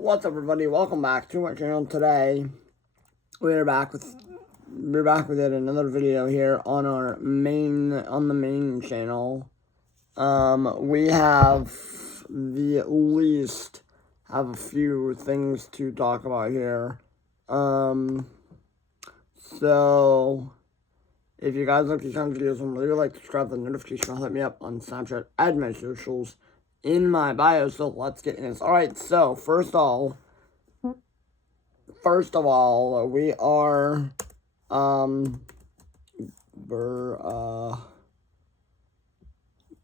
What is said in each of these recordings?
What's up, everybody? Welcome back to my channel. Today we're back with yet another video here on the main channel. We have a few things to talk about here. So if you guys like these kinds of videos, really like to subscribe, the notification bell, hit me up on Snapchat, add my socials in my bio. So let's get in this. Alright, so first of all, we are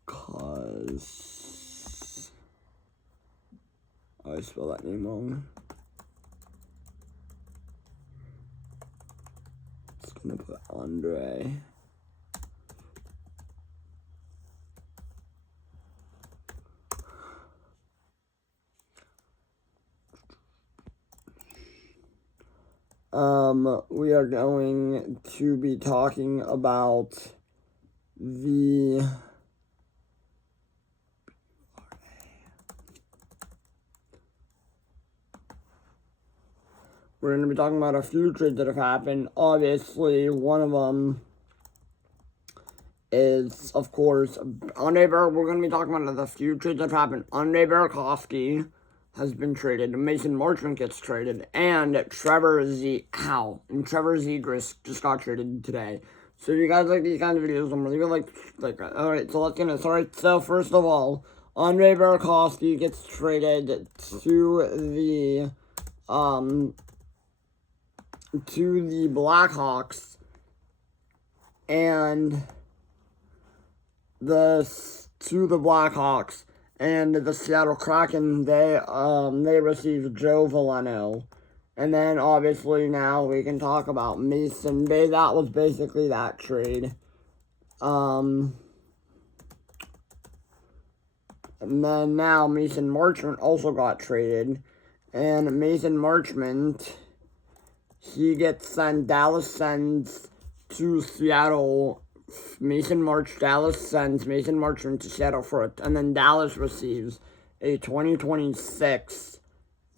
cause I spelled that name wrong. Just gonna put Andre. We are going to be talking about we're going to be talking about a few trades that have happened. Obviously, one of them is, of course, We're going to be talking about the few trades that have happened. Andre Burakovsky has been traded, Mason Marchment gets traded, and Trevor Zegras just got traded today. So if you guys like these kinds of videos, I'm really gonna like alright, so let's get into this. Alright, so first of all, Andre Burakovsky gets traded to the Blackhawks, and the Seattle Kraken, they received Joe Veleno. And then, obviously, now we can talk about Mason Bay. That was basically that trade. And then now Mason Marchment also got traded. And Mason Marchment, he gets sent, Dallas sends to Seattle. Dallas sends Mason Marchment to Seattle for it, and then Dallas receives a 2026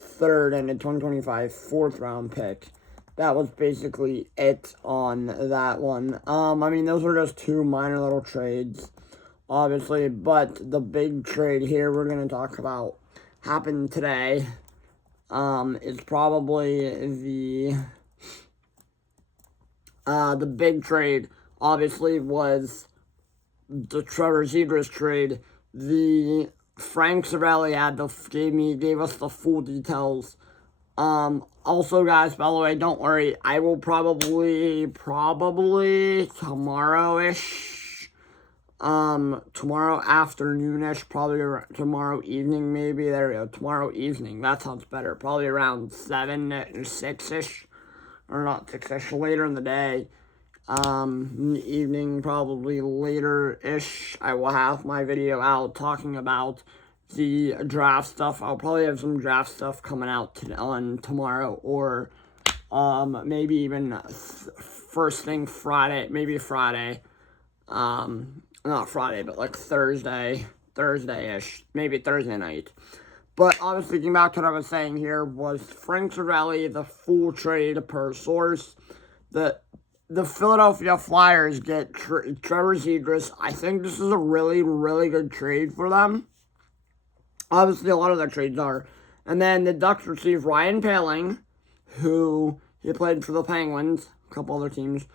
third and a 2025 fourth round pick. That was basically it on that one. I mean, those were just two minor little trades, obviously, but the big trade here we're going to talk about happened today. Is probably the big trade. Obviously, was the Trevor Zegras trade. The Frank Cervelli gave us the full details. Also, guys, by the way, don't worry. I will probably tomorrow-ish, tomorrow afternoon-ish, probably tomorrow evening, maybe. There we go. Tomorrow evening. That sounds better. Probably around 7, 6-ish, or not 6-ish, later in the day. In the evening, probably later-ish, I will have my video out talking about the draft stuff. I'll probably have some draft stuff coming out on tomorrow, or maybe even first thing Friday, maybe Friday. Not Friday, but like Thursday-ish, maybe Thursday night. But obviously, getting back to what I was saying here, was Frank Cervelli, the full trade per source. The Philadelphia Flyers get Trevor Zegras. I think this is a really, really good trade for them. Obviously, a lot of their trades are. And then the Ducks receive Ryan Poehling, who he played for the Penguins, a couple other teams.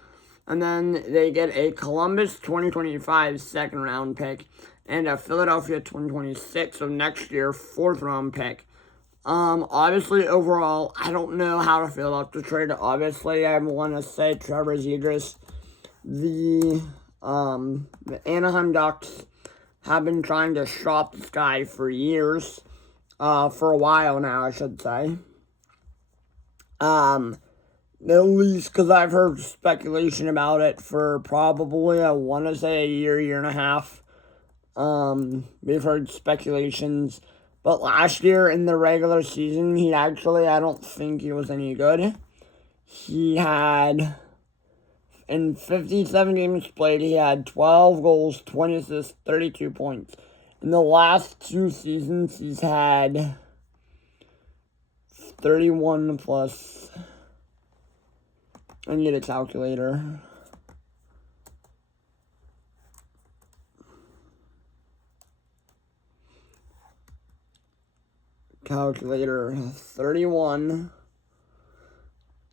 And then they get a Columbus 2025 second-round pick and a Philadelphia 2026 of next year fourth-round pick. Obviously, overall, I don't know how to feel about the trade. Obviously, I want to say Trevor Zegras. The Anaheim Ducks have been trying to shop this guy for years. For a while now, I should say. At least because I've heard speculation about it for probably, I want to say, a year and a half. We've heard speculations. But last year in the regular season, I don't think he was any good. He had, in 57 games played, he had 12 goals, 20 assists, 32 points. In the last 2 seasons, he's had 31 plus, I need a calculator. Calculator, 31.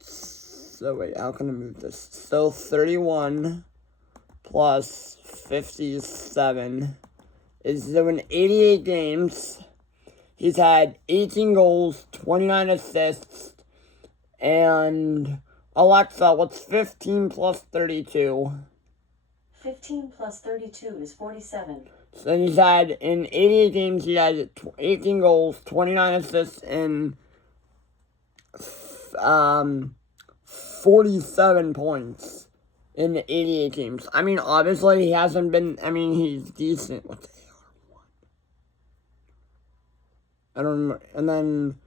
So wait, how can I move this? So 31 plus 57 is, so in 88 games, he's had 18 goals, 29 assists, and Alexa, what's 15 plus 32? 15 plus 32 is 47. So he's had, in 88 games, he had 18 goals, 29 assists, and 47 points in 88 games. I mean, obviously, he hasn't been, I mean, he's decent. What's AR1? I don't remember. And then,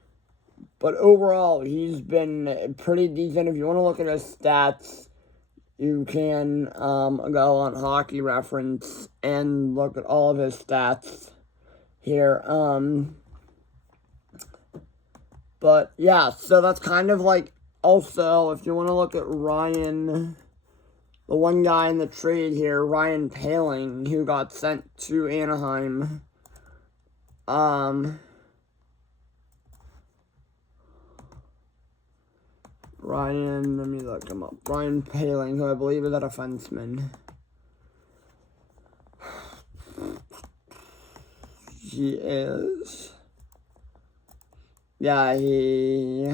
but overall, he's been pretty decent. If you want to look at his stats, you can go on Hockey Reference and look at all of his stats here. But yeah, so that's kind of like, also, if you want to look at Ryan, the one guy in the trade here, Ryan Poehling, who got sent to Anaheim. Ryan, let me look him up. Ryan Poehling, who I believe is a defenseman. He is. Yeah, he's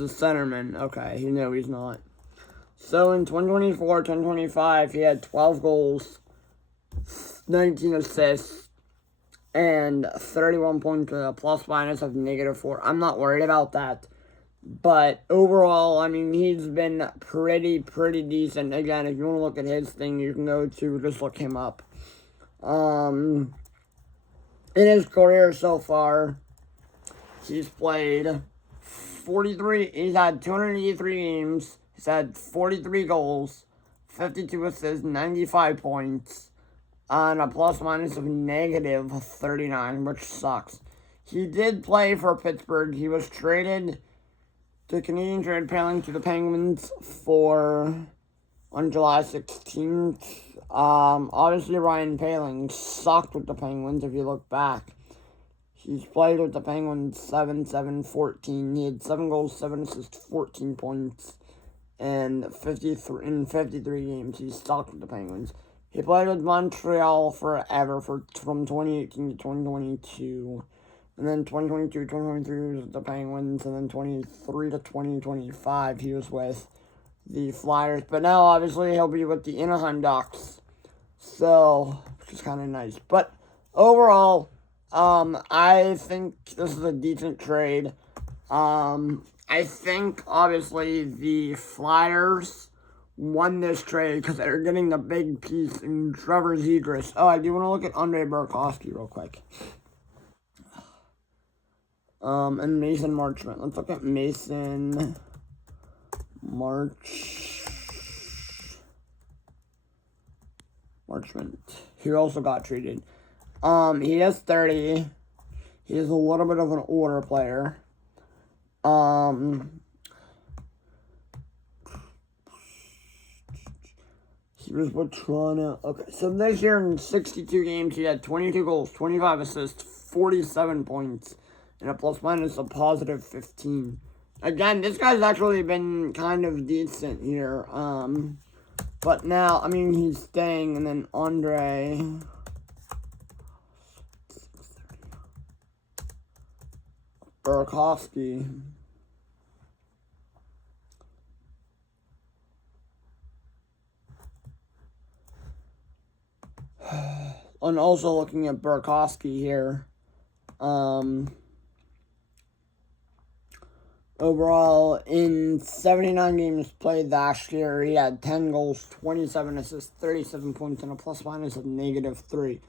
a centerman. Okay, no, he's not. So in 2024-2025, he had 12 goals, 19 assists, and 31 points with a plus-minus of -4. I'm not worried about that. But overall, I mean, he's been pretty decent. Again, if you want to look at his thing, you can go to, just look him up. In his career so far, he's played 43, he's had 283 games, he's had 43 goals, 52 assists, 95 points, on a plus-minus of -39, which sucks. He did play for Pittsburgh. He was traded, the Canadian trade Poehling to the Penguins on July 16th. Obviously, Ryan Poehling sucked with the Penguins, if you look back. He's played with the Penguins 7-7-14. He had 7 goals, 7 assists, 14 points, and 53 games. He sucked with the Penguins. He played with Montreal forever, from 2018 to 2022. And then 2022-2023 he was with the Penguins. And then 23 to 2025 he was with the Flyers. But now, obviously, he'll be with the Anaheim Ducks. So, which is kind of nice. But overall, I think this is a decent trade. I think, obviously, the Flyers won this trade because they're getting the big piece in Trevor Zegras. Oh, I do want to look at Andre Burakovsky real quick. And Mason Marchment. Let's look at Mason Marchment. He also got traded. He is 30. He is a little bit of an older player. He was with Toronto. Okay, so this year in 62 games, he had 22 goals, 25 assists, 47 points, and a plus-minus of positive 15. Again, this guy's actually been kind of decent here. But now, I mean, he's staying, and then Andre Burakovsky. And also looking at Burakovsky here, overall, in 79 games played last year, he had 10 goals, 27 assists, 37 points, and a plus-minus of -3.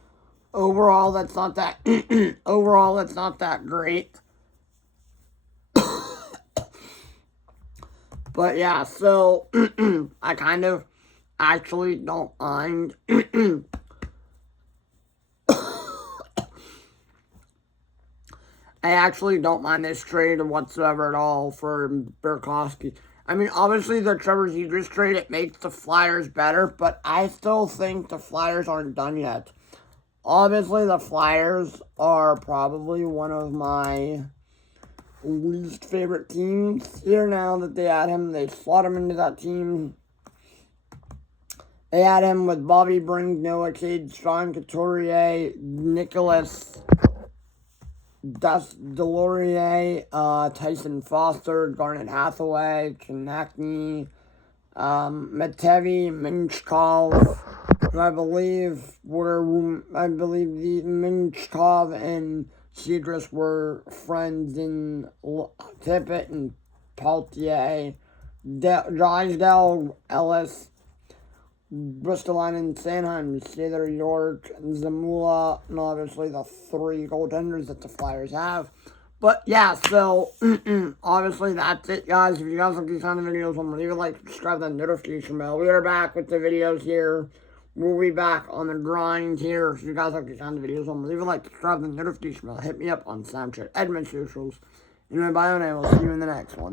Overall, that's not that, that's not that great. But yeah, so, I kind of actually don't mind I actually don't mind this trade whatsoever at all for Burakovsky. I mean, obviously the Trevor Zegras trade, it makes the Flyers better, but I still think the Flyers aren't done yet. Obviously, the Flyers are probably one of my least favorite teams here now that they add him. They slot him into that team. They had him with Bobby Brink, Noah Cage, Sean Couturier, Nicholas Delorier, Tyson Foster, Garnet Hathaway, Konechny, Matevi, Minchkov, who I believe the Minchkov and Zegras were friends in Tippett and Peltier, Drysdale, Ellis, Bristolainen, Sanheim, Sather, York, Zamula, and obviously the 3 goaltenders that the Flyers have. But yeah, so obviously that's it, guys. If you guys like these kind of videos, leave a like, subscribe, that notification bell. We are back with the videos here. We'll be back on the grind here. If you guys like these kind of videos, leave a like, subscribe, the notification bell. Hit me up on Snapchat, Edmund Socials, and my bio name. We'll see you in the next one.